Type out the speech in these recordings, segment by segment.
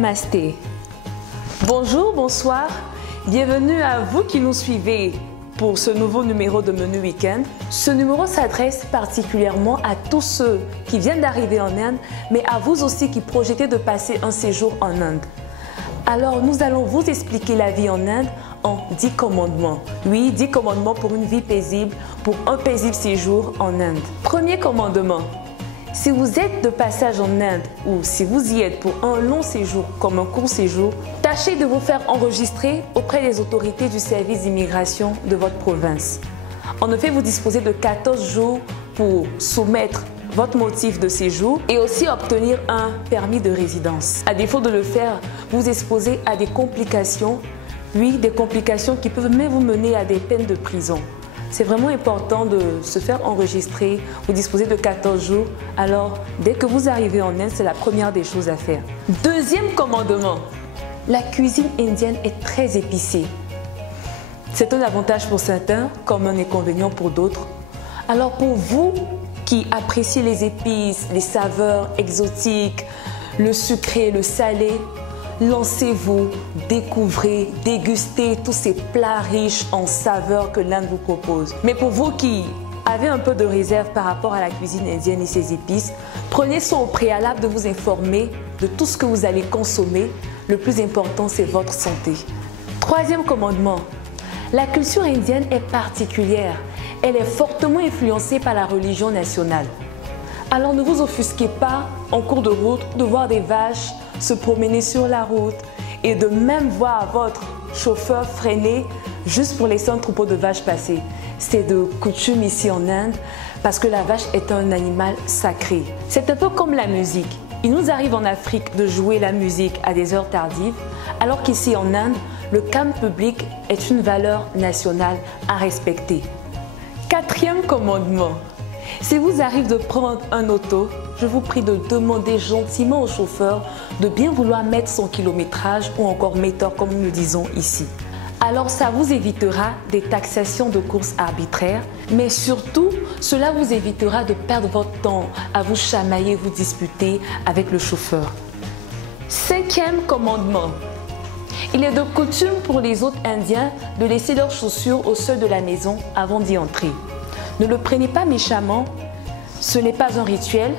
Namasté. Bonjour, bonsoir, bienvenue à vous qui nous suivez pour ce nouveau numéro de Menu Week-end. Ce numéro s'adresse particulièrement à tous ceux qui viennent d'arriver en Inde, mais à vous aussi qui projetez de passer un séjour en Inde. Alors, nous allons vous expliquer la vie en Inde en 10 commandements. Oui, 10 commandements pour une vie paisible, pour un paisible séjour en Inde. Premier commandement. Si vous êtes de passage en Inde ou si vous y êtes pour un long séjour comme un court séjour, tâchez de vous faire enregistrer auprès des autorités du service d'immigration de votre province. En effet, vous disposez de 14 jours pour soumettre votre motif de séjour et aussi obtenir un permis de résidence. À défaut de le faire, vous exposez à des complications, oui, des complications qui peuvent même vous mener à des peines de prison. C'est vraiment important de se faire enregistrer. Vous disposez de 14 jours. Alors, dès que vous arrivez en Inde, c'est la première des choses à faire. Deuxième commandement. La cuisine indienne est très épicée. C'est un avantage pour certains, comme un inconvénient pour d'autres. Alors, pour vous qui appréciez les épices, les saveurs exotiques, le sucré, le salé, lancez-vous, découvrez, dégustez tous ces plats riches en saveurs que l'Inde vous propose. Mais pour vous qui avez un peu de réserve par rapport à la cuisine indienne et ses épices, prenez soin au préalable de vous informer de tout ce que vous allez consommer. Le plus important, c'est votre santé. Troisième commandement, la culture indienne est particulière. Elle est fortement influencée par la religion nationale. Alors ne vous offusquez pas en cours de route de voir des vaches se promener sur la route et de même voir votre chauffeur freiner juste pour laisser un troupeau de vaches passer. C'est de coutume ici en Inde parce que la vache est un animal sacré. C'est un peu comme la musique. Il nous arrive en Afrique de jouer la musique à des heures tardives, alors qu'ici en Inde, le calme public est une valeur nationale à respecter. Quatrième commandement. Si vous arrive de prendre un auto, je vous prie de demander gentiment au chauffeur de bien vouloir mettre son kilométrage ou encore metteur comme nous le disons ici. Alors ça vous évitera des taxations de courses arbitraires, mais surtout cela vous évitera de perdre votre temps à vous chamailler, vous disputer avec le chauffeur. Cinquième commandement. Il est de coutume pour les hôtes indiens de laisser leurs chaussures au seuil de la maison avant d'y entrer. Ne le prenez pas méchamment, ce n'est pas un rituel,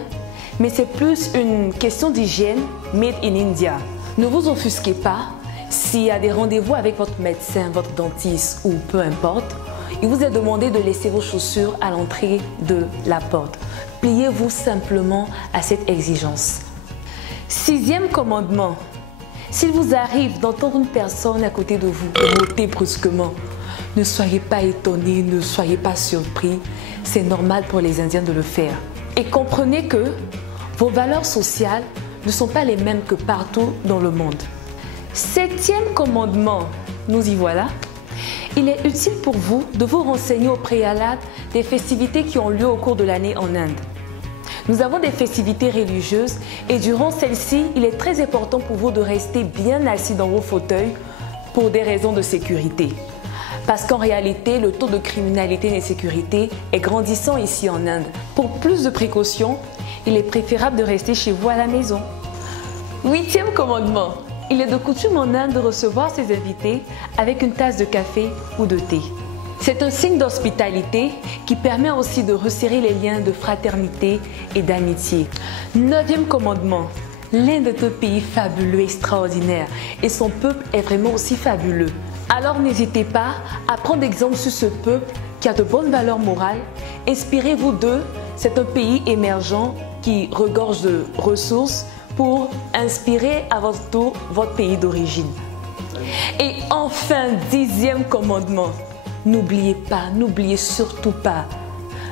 mais c'est plus une question d'hygiène made in India. Ne vous offusquez pas, s'il y a des rendez-vous avec votre médecin, votre dentiste ou peu importe, il vous est demandé de laisser vos chaussures à l'entrée de la porte. Pliez-vous simplement à cette exigence. Sixième commandement. S'il vous arrive d'entendre une personne à côté de vous roter brusquement, ne soyez pas étonnés, ne soyez pas surpris. C'est normal pour les Indiens de le faire. Et comprenez que vos valeurs sociales ne sont pas les mêmes que partout dans le monde. Septième commandement, nous y voilà. Il est utile pour vous de vous renseigner au préalable des festivités qui ont lieu au cours de l'année en Inde. Nous avons des festivités religieuses et durant celles-ci, il est très important pour vous de rester bien assis dans vos fauteuils pour des raisons de sécurité. Parce qu'en réalité, le taux de criminalité et d'insécurité est grandissant ici en Inde. Pour plus de précautions, il est préférable de rester chez vous à la maison. Huitième commandement. Il est de coutume en Inde de recevoir ses invités avec une tasse de café ou de thé. C'est un signe d'hospitalité qui permet aussi de resserrer les liens de fraternité et d'amitié. Neuvième commandement. L'Inde est un pays fabuleux, extraordinaire et son peuple est vraiment aussi fabuleux. Alors n'hésitez pas à prendre exemple sur ce peuple qui a de bonnes valeurs morales. Inspirez-vous d'eux, c'est un pays émergent qui regorge de ressources pour inspirer à votre tour votre pays d'origine. Et enfin, dixième commandement. N'oubliez pas, n'oubliez surtout pas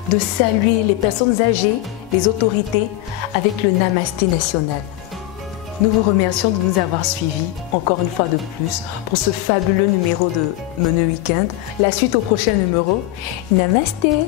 de saluer les personnes âgées, les autorités avec le Namasté national. Nous vous remercions de nous avoir suivis encore une fois de plus pour ce fabuleux numéro de Menu Week-end. La suite au prochain numéro. Namasté!